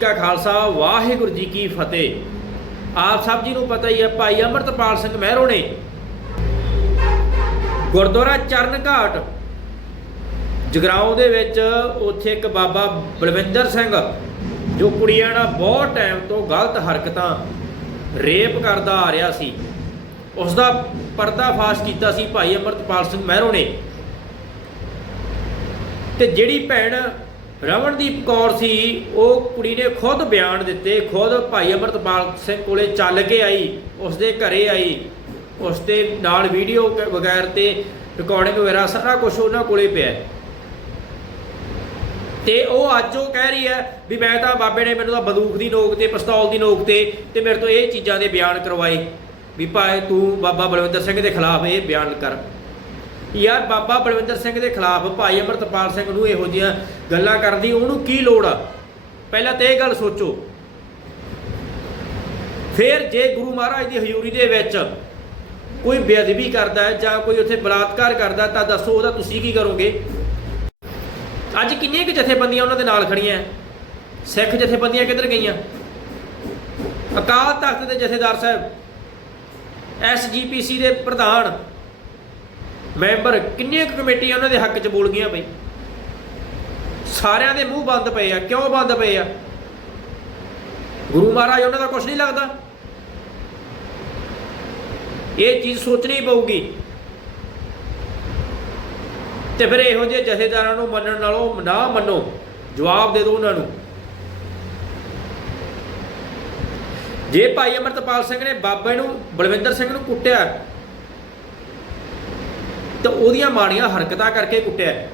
ਕਾ ਖਾਲਸਾ, ਵਾਹਿਗੁਰੂ ਜੀ ਕੀ ਫਤਿਹ। ਆਪ ਸਭ ਜੀ ਨੂੰ ਪਤਾ ਹੀ ਹੈ, ਭਾਈ ਅਮਰਤਪਾਲ ਸਿੰਘ ਮਹਿਰੋ ਨੇ ਗੁਰਦੁਆਰਾ ਚਰਨ ਘਾਟ ਜਗਰਾਉਂ ਦੇ ਵਿੱਚ ਉੱਥੇ ਇੱਕ ਬਾਬਾ ਬਲਵਿੰਦਰ ਸਿੰਘ, ਜੋ ਕੁੜੀਆਂ ਨਾਲ ਬਹੁਤ ਟਾਈਮ ਤੋਂ ਗਲਤ ਹਰਕਤਾਂ, ਰੇਪ ਕਰਦਾ ਆ ਰਿਹਾ ਸੀ। ਉਸ ਦਾ ਪਰਦਾਫਾਸ਼ ਕੀਤਾ ਸੀ ਭਾਈ ਅਮਰਤਪਾਲ ਸਿੰਘ ਮਹਿਰੋ ਨੇ। ਤੇ ਜਿਹੜੀ ਭੈਣ ਰਮਨਦੀਪ ਕੌਰ ਸੀ, ਉਹ ਕੁੜੀ ਨੇ ਖੁਦ ਬਿਆਨ ਦਿੱਤੇ, ਖੁਦ ਭਾਈ ਅਮਰਤਪਾਲ ਸਿੰਘ ਕੋਲੇ ਚੱਲ ਕੇ ਆਈ ਉਸ ਦੇ ਘਰੇ ਆਈ ਉਸ ਦੇ ਨਾਲ ਵੀਡੀਓ ਵਗੈਰ ਤੇ ਰਿਕਾਰਡਿੰਗ ਵਗੈਰਾ ਸਾਰਾ ਕੁਝ ਉਹਨਾਂ ਕੋਲੇ ਪਿਆ ਹੈ। ਤੇ ਉਹ ਅੱਜ ਉਹ ਕਹਿ ਰਹੀ ਹੈ ਵੀ ਮੈਂ ਤਾਂ ਬਾਬੇ ਨੇ ਮੈਨੂੰ ਤਾਂ ਬੰਦੂਕ ਦੀ ਨੋਕ ਤੇ, ਪਿਸਤੌਲ ਦੀ ਨੋਕ ਤੇ ਤੇ ਮੇਰੇ ਤੋਂ ਇਹ ਚੀਜ਼ਾਂ ਦੇ ਬਿਆਨ ਕਰਵਾਏ ਵੀ ਭਾਈ ਤੂੰ ਬਾਬਾ ਬਲਵਿੰਦਰ ਸਿੰਘ ਦੇ ਖਿਲਾਫ ਇਹ ਬਿਆਨ ਕਰ ਯਾਰ ਬਾਬਾ ਬਲਵਿੰਦਰ ਸਿੰਘ ਦੇ ਖਿਲਾਫ ਭਾਈ ਅਮਰਤਪਾਲ ਸਿੰਘ ਨੂੰ ਇਹੋ ਜਿਹੀਆਂ ਗੱਲਾਂ ਕਰਨ ਦੀ ਉਹਨੂੰ ਕੀ ਲੋੜ ਆ? ਪਹਿਲਾਂ ਤਾਂ ਇਹ ਗੱਲ ਸੋਚੋ। ਫਿਰ ਜੇ ਗੁਰੂ ਮਹਾਰਾਜ ਦੀ ਹਜ਼ੂਰੀ ਦੇ ਵਿੱਚ ਕੋਈ ਬੇਅਦਬੀ ਕਰਦਾ ਹੈ ਜਾਂ ਕੋਈ ਉੱਥੇ ਬਲਾਤਕਾਰ ਕਰਦਾ ਤਾਂ ਦੱਸੋ ਉਹਦਾ ਤੁਸੀਂ ਕੀ ਕਰੋਗੇ? ਅੱਜ ਕਿੰਨੀਆਂ ਕੁ ਜਥੇਬੰਦੀਆਂ ਉਹਨਾਂ ਦੇ ਨਾਲ ਖੜੀਆਂ ਸਿੱਖ ਜਥੇਬੰਦੀਆਂ ਕਿੱਧਰ ਗਈਆਂ? ਅਕਾਲ ਤਖਤ ਦੇ ਜਥੇਦਾਰ ਸਾਹਿਬ ਐਸਜੀਪੀਸੀ ਦੇ ਪ੍ਰਧਾਨ ਮੈਂਬਰ, ਕਿੰਨੀਆਂ ਕਮੇਟੀਆਂ ਉਹਨਾਂ ਦੇ ਹੱਕ 'ਚ ਬੋਲ ਗਈਆਂ ਬਈ? ਸਾਰਿਆਂ ਦੇ ਮੂੰਹ ਬੰਦ ਪਏ ਆ। ਕਿਉਂ ਬੰਦ ਪਏ ਆ? ਗੁਰੂ ਮਹਾਰਾਜ ਉਹਨਾਂ ਦਾ ਕੁਝ ਨਹੀਂ ਲੱਗਦਾ। ਇਹ ਚੀਜ਼ ਸੋਚਣੀ ਪਊਗੀ। ਤੇ ਫਿਰ ਇਹੋ ਜਿਹੇ ਜਥੇਦਾਰਾਂ ਨੂੰ ਮੰਨਣ ਨਾਲੋਂ ਨਾ ਮੰਨੋ, ਜਵਾਬ ਦੇ ਦਿਓ ਉਹਨਾਂ ਨੂੰ। ਜੇ ਭਾਈ ਅਮਰਤਪਾਲ ਸਿੰਘ ਨੇ ਬਾਬੇ ਨੂੰ, ਬਲਵਿੰਦਰ ਸਿੰਘ ਨੂੰ ਕੁੱਟਿਆ ਤੇ ਉਹਦੀਆਂ ਮਾੜੀਆਂ ਹਰਕਤਾਂ ਕਰਕੇ ਕੁੱਟਿਆ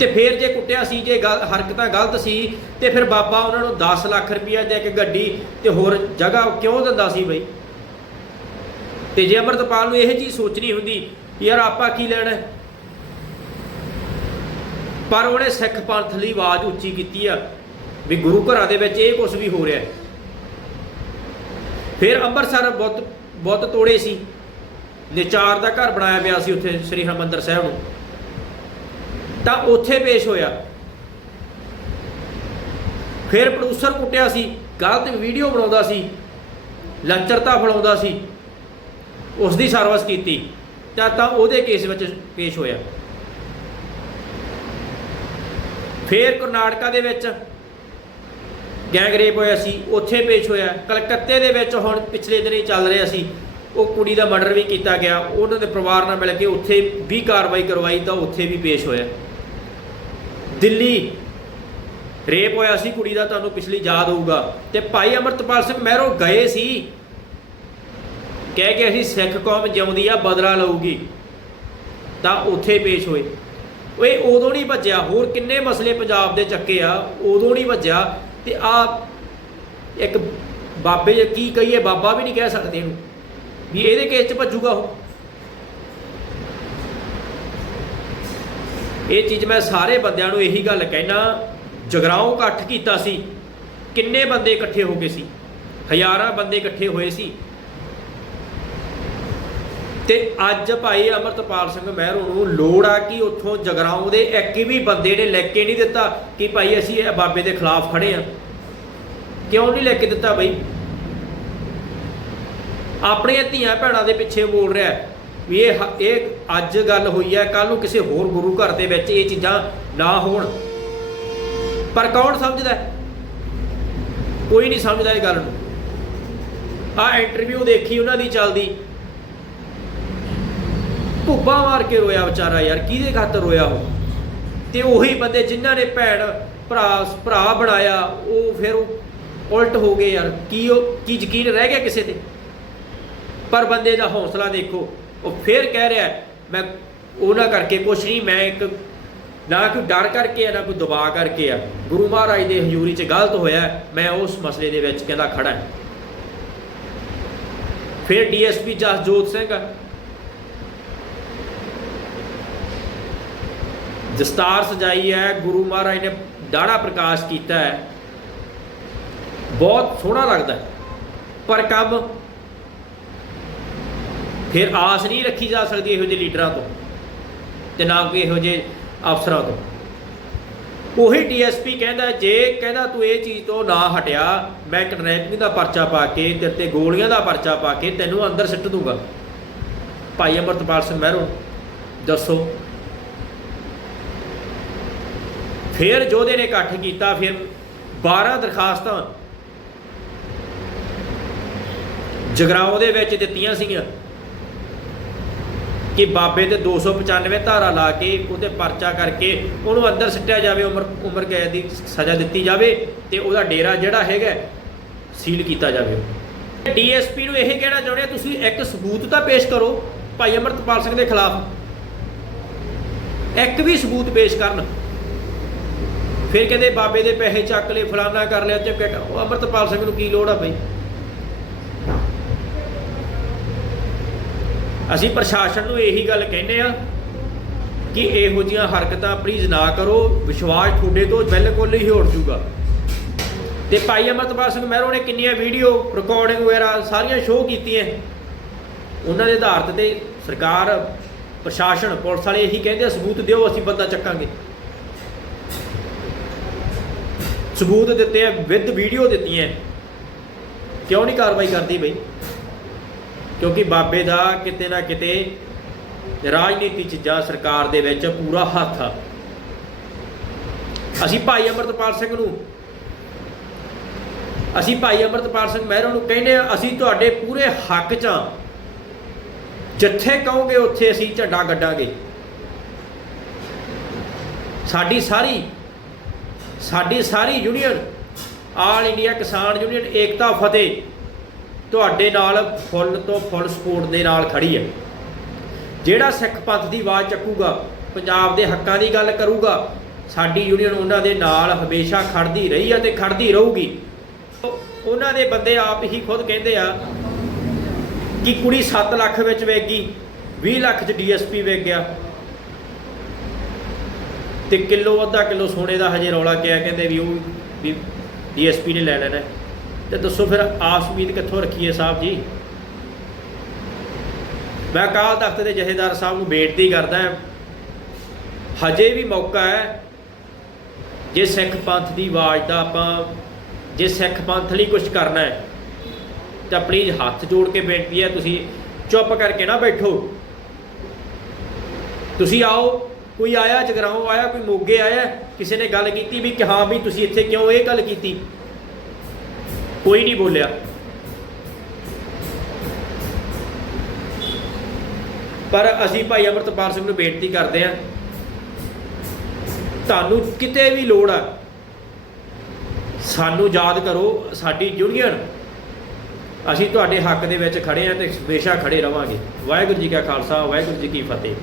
ਤੇ ਫਿਰ ਜੇ ਕੁੱਟਿਆ ਸੀ, ਜੇ ਗਲ ਹਰਕਤਾਂ ਗਲਤ ਸੀ, ਤੇ ਫਿਰ ਬਾਬਾ ਉਹਨਾਂ ਨੂੰ 10 ਲੱਖ ਰੁਪਇਆ ਦੇ ਕੇ ਗੱਡੀ ਤੇ ਹੋਰ ਜਗ੍ਹਾ ਕਿਉਂ ਦਿੰਦਾ ਸੀ ਬਈ? ਤੇ ਜੇ ਅਮਰਤਪਾਲ ਨੂੰ ਇਹ ਚੀਜ਼ ਸੋਚਣੀ ਹੁੰਦੀ, ਯਾਰ ਆਪਾਂ ਕੀ ਲੈਣਾ? ਪਰ ਉਹਨੇ ਸਿੱਖ ਪੰਥ ਲਈ ਆਵਾਜ਼ ਉੱਚੀ ਕੀਤੀ ਆ ਵੀ ਗੁਰੂ ਘਰਾਂ ਦੇ ਵਿੱਚ ਇਹ ਕੁਝ ਵੀ ਹੋ ਰਿਹਾ। ਫਿਰ ਅੰਮ੍ਰਿਤਸਰ ਬੁੱਤ ਬਹੁਤ ਤੋੜੇ ਸੀ। ਨਿਚਾਰ ਦਾ ਘਰ ਬਣਾਇਆ ਪਿਆ ਸੀ ਉੱਥੇ ਸ੍ਰੀ ਹਰਿਮੰਦਰ ਸਾਹਿਬ ਨੂੰ। ਤਾਂ ਉੱਥੇ ਪੇਸ਼ ਹੋਇਆ। ਫਿਰ ਪ੍ਰੋਡਿਊਸਰ ਕੁੱਟਿਆ ਸੀ, ਗਲਤ ਵੀਡੀਓ ਬਣਾਉਂਦਾ ਸੀ, ਲੰਚਰਤਾ ਫਲਾਉਂਦਾ ਸੀ ਉਸ ਦੀ ਸਰਵਿਸ ਕੀਤੀ। ਤਾਂ ਤਾਂ ਉਹਦੇ ਕੇਸ ਵਿੱਚ ਪੇਸ਼ ਹੋਇਆ। ਫਿਰ ਕਰਨਾਟਕਾ ਦੇ ਵਿੱਚ ਗੈਂਗ ਰੇਪ ਹੋਇਆ ਸੀ, ਉੱਥੇ ਪੇਸ਼ ਹੋਇਆ। ਕਲਕੱਤੇ ਦੇ ਵਿੱਚ ਹੁਣ ਪਿਛਲੇ ਦਿਨੀ ਚੱਲ ਰਿਹਾ ਸੀ। ਉਹ ਕੁੜੀ ਦਾ ਮਰਡਰ ਵੀ ਕੀਤਾ ਗਿਆ, ਉਹਨਾਂ ਦੇ ਪਰਿਵਾਰ ਨਾਲ ਮਿਲ ਕੇ ਉੱਥੇ ਵੀ ਕਾਰਵਾਈ ਕਰਵਾਈ ਤਾਂ ਉੱਥੇ ਵੀ ਪੇਸ਼ ਹੋਇਆ। ਦਿੱਲੀ ਰੇਪ ਹੋਇਆ ਸੀ ਕੁੜੀ ਦਾ, ਤੁਹਾਨੂੰ ਪਿਛਲੀ ਯਾਦ ਹੋਊਗਾ। ਤੇ ਭਾਈ ਅਮਰਤਪਾਲ ਸਿੰਘ ਮਹਿਰੋ ਗਏ ਸੀ। ਕਹਿ ਕੇ ਅਸੀਂ ਸਿੱਖ ਕੌਮ ਜਿਉਂਦੀ ਆ, ਬਦਲਾ ਲਊਗੀ। ਤਾਂ ਉੱਥੇ ਪੇਸ਼ ਹੋਏ। ਓਏ, ਉਦੋਂ ਨਹੀਂ ਭੱਜਿਆ। ਹੋਰ ਕਿੰਨੇ ਮਸਲੇ ਪੰਜਾਬ ਦੇ ਚੱਕੇ ਆ। ਉਦੋਂ ਨਹੀਂ ਭੱਜਿਆ। ਤੇ ਆ ਇੱਕ ਬਾਬੇ ਕੀ ਕਹੀਏ, ਬਾਬਾ ਵੀ ਨਹੀਂ ਕਹਿ ਸਕਦੇ ਇਹਨੂੰ। ਵੀ ਇਹਦੇ ਕੇਸ 'ਚ ਭੱਜੂਗਾ ਉਹ। ਇਹ ਚੀਜ਼ ਮੈਂ ਸਾਰੇ ਬੰਦਿਆਂ ਨੂੰ ਇਹੀ ਗੱਲ ਕਹਿਣਾ ਜਗਰਾਉਂ ਇਕੱਠ ਕੀਤਾ ਸੀ, ਕਿੰਨੇ ਬੰਦੇ ਇਕੱਠੇ ਹੋ ਗਏ ਸੀ? ਹਜ਼ਾਰਾਂ ਬੰਦੇ ਇਕੱਠੇ ਹੋਏ ਸੀ। ਤੇ ਅੱਜ ਭਾਈ ਅਮਰਤਪਾਲ ਸਿੰਘ ਮਹਿਰੂ ਨੂੰ ਲੋੜ ਆ ਕਿ ਉੱਥੋਂ ਜਗਰਾਉਂ ਦੇ ਇੱਕ ਵੀ ਬੰਦੇ ਨੇ ਲੈ ਕੇ ਨਹੀਂ ਦਿੱਤਾ ਕਿ ਭਾਈ ਅਸੀਂ ਇਹ ਬਾਬੇ ਦੇ ਖਿਲਾਫ ਖੜੇ ਆ। ਕਿਉਂ ਨਹੀਂ ਲੈ ਕੇ ਦਿੱਤਾ ਬਈ? ਆਪਣੀਆਂ ਧੀਆਂ ਭੈਣਾਂ ਦੇ ਪਿੱਛੇ ਬੋਲ ਰਿਹਾ ਹੈ ਵੀ ਇਹ ਹ- ਇਹ ਅੱਜ ਗੱਲ ਹੋਈ ਹੈ ਕੱਲ ਨੂੰ ਕਿਸੇ ਹੋਰ ਗੁਰੂ ਘਰ ਦੇ ਵਿੱਚ ਇਹ ਚੀਜ਼ਾਂ ਨਾ ਹੋਣ। ਪਰ ਕੌਣ ਸਮਝਦਾ ਕੋਈ ਨਹੀਂ ਸਮਝਦਾ ਇਹ ਗੱਲ ਨੂੰ। ਆ ਇੰਟਰਵਿਊ ਦੇਖੀ ਉਹਨਾਂ ਦੀ ਚੱਲਦੀ। ਭੁੱਬਾ ਮਾਰ ਕੇ ਰੋਇਆ ਵਿਚਾਰਾ ਯਾਰ, ਕਿਹਦੇ ਖਾਤਰ ਰੋਇਆ ਉਹ? ਤੇ ਉਹੀ ਬੰਦੇ ਜਿਨ੍ਹਾਂ ਨੇ ਭੈਣ, ਭਰਾ ਭਰਾ ਬਣਾਇਆ, ਉਹ ਫਿਰ ਉਹ ਉਲਟ ਹੋ ਗਏ ਯਾਰ। ਕੀ ਉਹ ਕੀ ਯਕੀਨ ਰਹਿ ਗਿਆ ਕਿਸੇ ਤੇ? ਪਰ ਬੰਦੇ ਦਾ ਹੌਸਲਾ ਦੇਖੋ, ਉਹ ਫਿਰ ਕਹਿ ਰਿਹਾ, ਮੈਂ ਉਹਨਾਂ ਕਰਕੇ ਕੁਛ ਨਹੀਂ, ਮੈਂ ਇੱਕ ਨਾ ਕੋਈ ਡਰ ਕਰਕੇ ਆ, ਨਾ ਕੋਈ ਦਬਾਅ ਕਰਕੇ ਆ। ਗੁਰੂ ਮਹਾਰਾਜ ਦੇ ਹਜ਼ੂਰੀ 'ਚ ਗਲਤ ਹੋਇਆ, ਮੈਂ ਉਸ ਮਸਲੇ ਦੇ ਵਿੱਚ ਕਹਿੰਦਾ ਖੜਾ ਹਾਂ। ਫਿਰ ਡੀਐਸਪੀ ਜਸਜੋਤ ਸਿੰਘ ਦਸਤਾਰ ਸਜਾਈ ਹੈ, ਗੁਰੂ ਮਹਾਰਾਜ ਨੇ ਦਾੜਾ ਪ੍ਰਕਾਸ਼ ਕੀਤਾ ਹੈ। ਬਹੁਤ ਸੋਹਣਾ ਲੱਗਦਾ ਪਰ ਕੰਮ ਫਿਰ ਆਸ ਨਹੀਂ ਰੱਖੀ ਜਾ ਸਕਦੀ ਇਹੋ ਜਿਹੇ ਲੀਡਰਾਂ ਤੋਂ ਤੇ ਨਾ ਕੋਈ ਇਹੋ ਜਿਹੇ ਅਫਸਰਾਂ ਤੋਂ। ਉਹੀ ਡੀਐਸਪੀ ਕਹਿੰਦਾ, ਜੇ ਕਹਿੰਦਾ ਤੂੰ ਇਹ ਚੀਜ਼ ਤੋਂ ਨਾ ਹਟਿਆ, ਮੈਂ ਕਿਡਨੈਪਿੰਗ ਦਾ ਪਰਚਾ ਪਾ ਕੇ, ਤੇਰੇ ਤੇ ਗੋਲੀਆਂ ਦਾ ਪਰਚਾ ਪਾ ਕੇ ਤੈਨੂੰ ਅੰਦਰ ਸਿੱਟ ਦੂੰਗਾ। ਭਾਈ ਅਮਰਤਪਾਲ ਸਿੰਘ ਮਹਿਰੋ, ਦੱਸੋ। ਫਿਰ ਜੋਧੇ ਨੇ ਇਕੱਠ ਕੀਤਾ, ਫਿਰ 12 ਦਰਖਾਸਤਾਂ ਜਗਰਾਓ ਦੇ ਵਿੱਚ ਦਿੱਤੀਆਂ ਸੀਗੀਆਂ। ਕਿ ਬਾਬੇ ਤੇ 295 ਧਾਰਾ ਲਾ ਕੇ ਉਹਤੇ ਪਰਚਾ ਕਰਕੇ ਉਹਨੂੰ ਅੰਦਰ ਸਿੱਟਿਆ ਜਾਵੇ, ਉਮਰ ਉਮਰ ਕੈਦ ਦੀ ਸਜ਼ਾ ਦਿੱਤੀ ਜਾਵੇ ਤੇ ਉਹਦਾ ਡੇਰਾ ਜਿਹੜਾ ਹੈਗਾ ਸੀਲ ਕੀਤਾ ਜਾਵੇ। ਡੀਐਸਪੀ ਨੂੰ ਇਹ ਕਹਿਣਾ ਚਾਹੁੰਦੇ ਆ, ਤੁਸੀਂ ਇੱਕ ਸਬੂਤ ਤਾਂ ਪੇਸ਼ ਕਰੋ ਭਾਈ ਅਮਰਤਪਾਲ ਸਿੰਘ ਦੇ ਖਿਲਾਫ। ਇੱਕ ਵੀ ਸਬੂਤ ਪੇਸ਼ ਕਰਨ। ਫਿਰ ਕਹਿੰਦੇ ਬਾਬੇ ਦੇ ਪੈਸੇ ਚੱਕ ਲਏ, ਫਲਾਨਾ ਕਰ ਲਿਆ ਤੇ ਉਹ ਅਮਰਤਪਾਲ ਸਿੰਘ ਨੂੰ ਕੀ ਲੋੜ ਆ ਬਈ? ਅਸੀਂ ਪ੍ਰਸ਼ਾਸਨ ਨੂੰ ਇਹੀ ਗੱਲ ਕਹਿੰਦੇ ਆ ਕਿ ਇਹੋ ਜੀਆਂ ਹਰਕਤਾਂ ਪਲੀਜ਼ ਨਾ ਕਰੋ, ਵਿਸ਼ਵਾਸ ਤੁਹਾਡੇ ਤੋਂ ਬਿਲਕੁਲ ਹੀ ਉੱਡ ਜੂਗਾ ਤੇ ਭਾਈ ਅਮਰਤਪਾਲ ਸਿੰਘ ਮਹਿਰੋ ਨੇ ਕਿੰਨੀਆਂ ਵੀਡੀਓ ਰਿਕਾਰਡਿੰਗ ਵਗੈਰਾ ਸਾਰੀਆਂ ਸ਼ੋਅ ਕੀਤੀਆਂ। ਉਹਨਾਂ ਦੇ ਆਧਾਰ ਤੇ ਸਰਕਾਰ, ਪ੍ਰਸ਼ਾਸਨ, ਪੁਲਿਸ ਵਾਲੇ ਇਹੀ ਕਹਿੰਦੇ ਆ, ਸਬੂਤ ਦਿਓ, ਅਸੀਂ ਬੰਦਾ ਚੱਕਾਂਗੇ। ਸਬੂਤ ਦਿੱਤੇ ਆ ਵਿਦ ਵੀਡੀਓ ਦਿੱਤੀਆਂ। ਕਿਉਂ ਨਹੀਂ ਕਾਰਵਾਈ ਕਰਦੀ ਬਈ? ਕਿਉਂਕਿ ਬਾਬੇ ਦਾ ਕਿਤੇ ਨਾ ਕਿਤੇ ਰਾਜਨੀਤੀ ਚ ਜਾਂ ਸਰਕਾਰ ਦੇ ਵਿੱਚ ਪੂਰਾ ਹੱਥ ਆ। ਅਸੀਂ ਭਾਈ ਅਮਰਤਪਾਲ ਸਿੰਘ ਨੂੰ, ਅਸੀਂ ਭਾਈ ਅਮਰਤਪਾਲ ਸਿੰਘ ਮਹਿਰੋਂ ਨੂੰ ਕਹਿੰਦੇ ਆ ਅਸੀਂ ਤੁਹਾਡੇ ਪੂਰੇ ਹੱਕ 'ਚ ਆ ਜਿੱਥੇ ਕਹੋਗੇ, ਉੱਥੇ ਅਸੀਂ ਝੰਡਾ ਗੱਡਾਂਗੇ। ਸਾਡੀ ਸਾਰੀ ਸਾਡੀ ਸਾਰੀ union all India Kisan union Ekta Fateh ਤੁਹਾਡੇ ਨਾਲ ਫੁੱਲ ਤੋਂ ਫੁੱਲ ਸਪੋਰਟ ਦੇ ਨਾਲ ਖੜੀ ਹੈ। ਜਿਹੜਾ ਸਿੱਖ ਪੰਥ ਦੀ ਆਵਾਜ਼ ਚੱਕੂਗਾ, ਪੰਜਾਬ ਦੇ ਹੱਕਾਂ ਦੀ ਗੱਲ ਕਰੂਗਾ, ਸਾਡੀ ਯੂਨੀਅਨ ਉਹਨਾਂ ਦੇ ਨਾਲ ਹਮੇਸ਼ਾ ਖੜਦੀ ਰਹੀ ਹੈ ਤੇ ਖੜਦੀ ਰਹੂਗੀ। ਉਹਨਾਂ ਦੇ ਬੰਦੇ ਆਪ ਹੀ ਖੁਦ ਕਹਿੰਦੇ ਆ ਕਿ ਕੁੜੀ 7 ਲੱਖ ਵਿੱਚ ਵੇਗੀ 20 ਲੱਖ ਚ ਡੀਐਸਪੀ ਵੇਚ ਗਿਆ। ਤੇ ਕਿਲੋ, ਅੱਧਾ ਕਿਲੋ ਸੋਨੇ ਦਾ ਹਜੇ ਰੌਲਾ ਕਿਹਾ ਕਹਿੰਦੇ ਵੀ ਉਹ ਵੀ ਡੀਐਸਪੀ ਨੇ ਲੈ ਲੈਣਾ ਤੇ ਦੱਸੋ ਫਿਰ ਆਸ ਉਮੀਦ ਕਿੱਥੋਂ ਰੱਖੀਏ ਸਾਹਿਬ ਜੀ? ਮੈਂ ਅਕਾਲ ਤਖਤ ਦੇ ਜਥੇਦਾਰ ਸਾਹਿਬ ਨੂੰ ਬੇਨਤੀ ਕਰਦਾ ਹਜੇ ਵੀ ਮੌਕਾ ਹੈ, ਜੇ ਸਿੱਖ ਪੰਥ ਦੀ ਆਵਾਜ਼ ਦਾ ਆਪਾਂ, ਜੇ ਸਿੱਖ ਪੰਥ ਲਈ ਕੁਝ ਕਰਨਾ ਹੈ, ਤਾਂ ਪਲੀਜ਼ ਹੱਥ ਜੋੜ ਕੇ ਬੇਨਤੀ ਹੈ, ਤੁਸੀਂ ਚੁੱਪ ਕਰਕੇ ਨਾ ਬੈਠੋ। ਤੁਸੀਂ ਆਓ, ਕੋਈ ਆਇਆ ਜਗਰਾਉਂ ਆਇਆ, ਕੋਈ ਮੋਗੇ ਆਇਆ, ਕਿਸੇ ਨੇ ਗੱਲ ਕੀਤੀ ਵੀ ਕਿ ਹਾਂ ਵੀ ਤੁਸੀਂ ਇੱਥੇ ਕਿਉਂ ਇਹ ਗੱਲ ਕੀਤੀ? ਕੋਈ ਨਹੀਂ ਬੋਲਿਆ। ਪਰ ਅਸੀਂ ਭਾਈ ਅਮਰਤਪਾਲ ਸਿੰਘ ਨੂੰ ਬੇਨਤੀ ਕਰਦੇ ਹਾਂ। ਤੁਹਾਨੂੰ ਕਿਤੇ ਵੀ ਲੋੜ ਆ, ਸਾਨੂੰ ਯਾਦ ਕਰੋ ਸਾਡੀ ਯੂਨੀਅਨ ਅਸੀਂ ਤੁਹਾਡੇ ਹੱਕ ਦੇ ਵਿੱਚ ਖੜੇ ਹਾਂ ਤੇ ਹਮੇਸ਼ਾ ਖੜੇ ਰਵਾਂਗੇ। ਵਾਹਿਗੁਰੂ ਜੀ ਕਾ ਖਾਲਸਾ, ਵਾਹਿਗੁਰੂ ਜੀ ਕੀ ਫਤਿਹ।